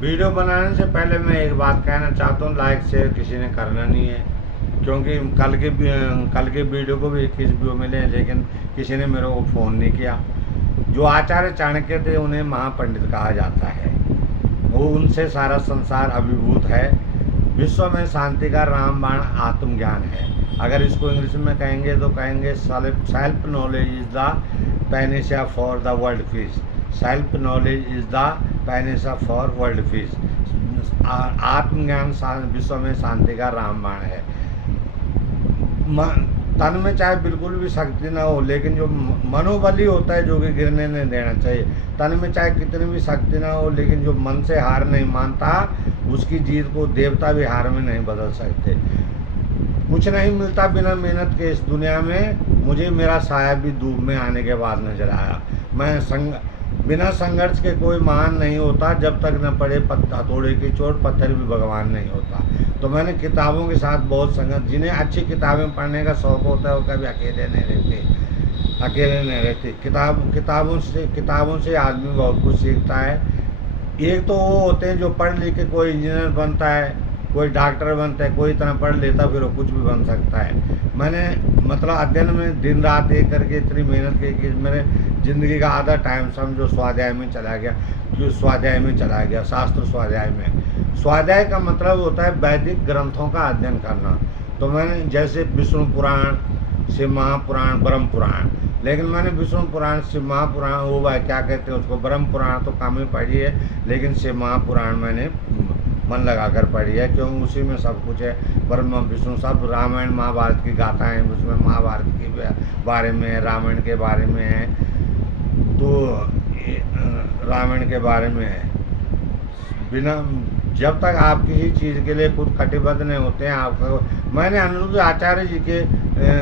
Video बनाने से पहले मैं एक बात कहना चाहता हूँ, लाइक शेयर किसी ने करना नहीं है। क्योंकि कल के वीडियो को भी 21 व्यू मिले, लेकिन किसी ने मेरे को फ़ोन नहीं किया। जो आचार्य चाणक्य थे उन्हें महापंडित कहा जाता है। वो उनसे सारा संसार अभिभूत है। विश्व में शांति का रामबाण आत्मज्ञान है। अगर इसको इंग्लिश में कहेंगे तो कहेंगे self knowledge is the Panacea for the world peace. Self knowledge is the Panacea for world peace. आत्मज्ञान विश्व में शांति का रामबाण है। तन में चाहे बिल्कुल भी शक्ति ना हो, लेकिन जो मनोबल ही होता है जो कि गिरने नहीं देना चाहिए। तन में चाहे कितनी भी शक्ति ना हो, लेकिन जो मन से हार नहीं मानता उसकी जीत को देवता भी हार में नहीं बदल सकते। कुछ नहीं मिलता बिना मेहनत के इस दुनिया में। मुझे मेरा साया भी धूप में आने के बाद नजर आया। बिना संघर्ष के कोई महान नहीं होता। जब तक न पड़े हथौड़े की चोट, पत्थर भी भगवान नहीं होता। तो मैंने किताबों के साथ बहुत संघर्ष। जिन्हें अच्छी किताबें पढ़ने का शौक़ होता है वो कभी अकेले नहीं रहते। किताबों से आदमी बहुत कुछ सीखता है। एक तो वो होते हैं जो पढ़ लिख के कोई इंजीनियर बनता है, कोई डॉक्टर बनता है, कोई इतना पढ़ लेता फिर वो कुछ भी बन सकता है। मैंने मतलब अध्ययन में दिन रात एक करके इतनी मेहनत की कि मेरे ज़िंदगी का आधा टाइम समझो स्वाध्याय में चला गया। शास्त्र स्वाध्याय में। स्वाध्याय का मतलब होता है वैदिक ग्रंथों का अध्ययन करना। तो मैंने जैसे विष्णु पुराण, शिव महापुराण, ब्रह्म पुराण, लेकिन मैंने विष्णु पुराण, शिव महापुराण, वो भाई क्या कहते हैं उसको, ब्रह्म पुराण तो कम ही पढ़ी है, लेकिन शिव महापुराण मैंने मन लगा कर पढ़ी है, क्योंकि उसी में सब कुछ है। ब्रह्मा विष्णु सब रामायण महाभारत की गाथाएँ उसमें महाभारत के बारे में है, रामायण के बारे में है। तो रामायण के बारे में है। बिना जब तक आप किसी चीज़ के लिए खुद कटिबद्ध नहीं होते हैं आपको। मैंने अनिरुद्ध आचार्य जी के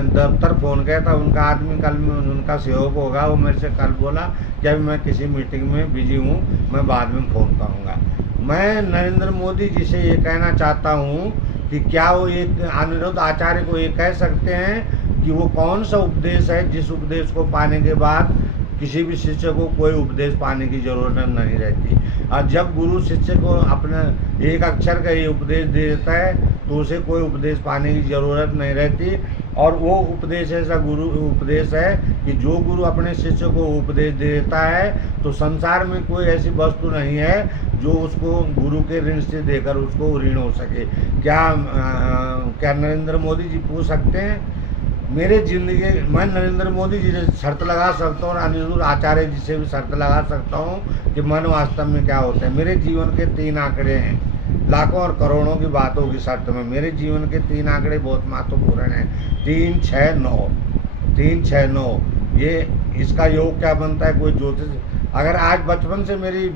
दफ्तर फ़ोन किया था। उनका आदमी कल में उनका सेवक होगा, वो मेरे से कल बोला कि अभी मैं किसी मीटिंग में बिजी हूँ, मैं बाद में फ़ोन करूँगा। मैं नरेंद्र मोदी जी से ये कहना चाहता हूँ कि क्या वो एक अनिरुद्ध आचार्य को ये कह सकते हैं कि वो कौन सा उपदेश है जिस उपदेश को पाने के बाद किसी भी शिष्य को कोई उपदेश पाने की ज़रूरत नहीं रहती। और जब गुरु शिष्य को अपना एक अक्षर का ये उपदेश दे देता है तो उसे कोई उपदेश पाने की ज़रूरत नहीं रहती। और वो उपदेश ऐसा गुरु उपदेश है कि जो गुरु अपने शिष्य को उपदेश दे देता है तो संसार में कोई ऐसी वस्तु नहीं है जो उसको गुरु के ऋण से देकर उसको ऋण हो सके। क्या नरेंद्र मोदी जी पूछ सकते हैं मेरे ज़िंदगी। मैं नरेंद्र मोदी जी से शर्त लगा सकता हूँ और अनिरुद्ध आचार्य जी से भी शर्त लगा सकता हूँ कि मन वास्तव में क्या होता है। मेरे जीवन के 3 आंकड़े हैं। लाखों और करोड़ों की बातों की शर्त में मेरे जीवन के 3 आंकड़े बहुत महत्वपूर्ण हैं। 3 6 9, 3 6 9। ये इसका योग क्या बनता है? कोई ज्योतिष अगर आज बचपन से मेरी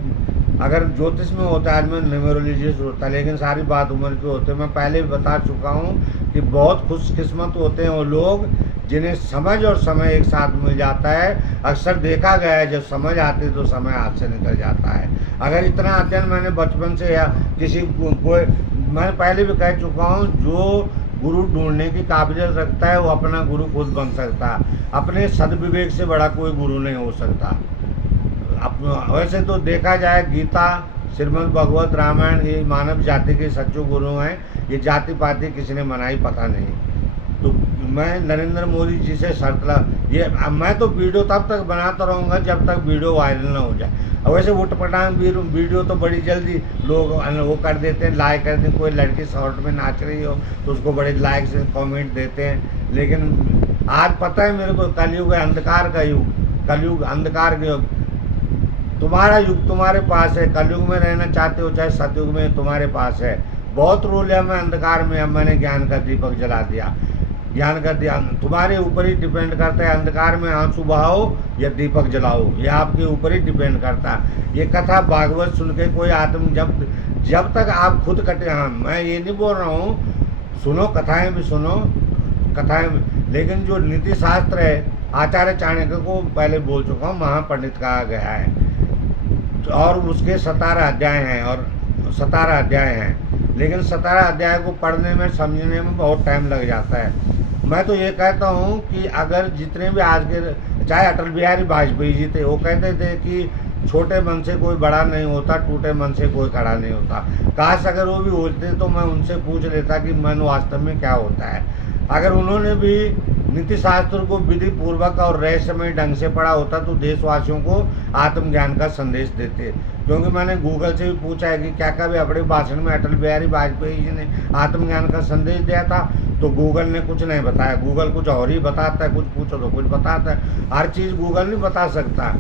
अगर ज्योतिष में होता है, आज मैं न्यूमरोलॉजिस्ट होता, लेकिन सारी बात उम्र के होते। मैं पहले भी बता चुका हूँ कि बहुत खुशकिस्मत होते हैं वो लोग जिन्हें समझ और समय एक साथ मिल जाता है। अक्सर देखा गया है जब समझ आती है तो समय हाथ से निकल जाता है। अगर इतना अध्ययन मैंने बचपन से या किसी कोई, मैं पहले भी कह चुका हूँ, जो गुरु ढूंढने की काबिलियत रखता है वो अपना गुरु खुद बन सकता है। अपने सद्विवेक से बड़ा कोई गुरु नहीं हो सकता। वैसे तो देखा जाए गीता, श्रीमद् भगवत रामायण ये मानव जाति के सच्चे गुरु हैं। ये जाति पाति किसी ने मनाई पता नहीं। तो मैं नरेंद्र मोदी जी से शर्त ये मैं तो वीडियो तब तक बनाता रहूँगा जब तक वीडियो वायरल ना हो जाए। और वैसे उठपटांग वीडियो तो बड़ी जल्दी लोग वो कर देते हैं, लाइक कर देते हैं। कोई लड़की शॉर्ट में नाच रही हो तो उसको बड़े लाइक से कमेंट देते हैं। लेकिन आज पता है मेरे को, कलयुग है, अंधकार का युग, कलयुग अंधकार का युग। तुम्हारा युग तुम्हारे पास है। कलयुग में रहना चाहते हो चाहे सतयुग में, तुम्हारे पास है। बहुत रो लिया मैं अंधकार में, अब मैंने ज्ञान का दीपक जला दिया। ज्ञान का तुम्हारे ऊपर ही डिपेंड करता है। अंधकार में आंसू बहाओ या दीपक जलाओ, ये आपके ऊपर ही डिपेंड करता है। ये कथा भागवत सुन के कोई आत्म जब तक आप खुद कटे, हाँ मैं ये नहीं बोल रहा हूँ, सुनो कथाएं भी सुनो, कथाएं भी, लेकिन जो नीति शास्त्र है आचार्य चाणक्य को पहले बोल चुका हूँ महापंडित कहा गया है। और उसके 17 अध्याय हैं और 17 अध्याय हैं, लेकिन 17 अध्याय को पढ़ने में समझने में बहुत टाइम लग जाता है। मैं तो ये कहता हूँ कि अगर जितने भी आज के, चाहे अटल बिहारी वाजपेयी जी थे, वो कहते थे कि छोटे मन से कोई बड़ा नहीं होता, टूटे मन से कोई खड़ा नहीं होता। काश अगर वो भी होते तो मैं उनसे पूछ लेता कि मन वास्तव में क्या होता है। अगर उन्होंने भी नीति शास्त्र को विधि पूर्वक और रहस्यमय ढंग से पढ़ा होता तो देशवासियों को आत्मज्ञान का संदेश देते। क्योंकि मैंने गूगल से भी पूछा है कि क्या कभी अपने भाषण में अटल बिहारी वाजपेयी जी ने आत्मज्ञान का संदेश दिया था, तो गूगल ने कुछ नहीं बताया। गूगल कुछ और ही बताता है, कुछ पूछो तो कुछ बताता है। हर चीज़ गूगल नहीं बता सकता,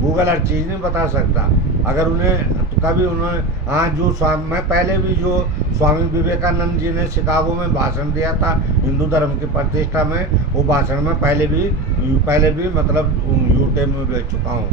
गूगल हर चीज़ नहीं बता सकता। अगर उन्हें तो कभी उन्होंने, हाँ, जो मैं पहले भी जो स्वामी विवेकानंद जी ने शिकागो में भाषण दिया था हिंदू धर्म की प्रतिष्ठा में, वो भाषण में पहले भी मतलब यूट्यूब में भेज चुका हूँ।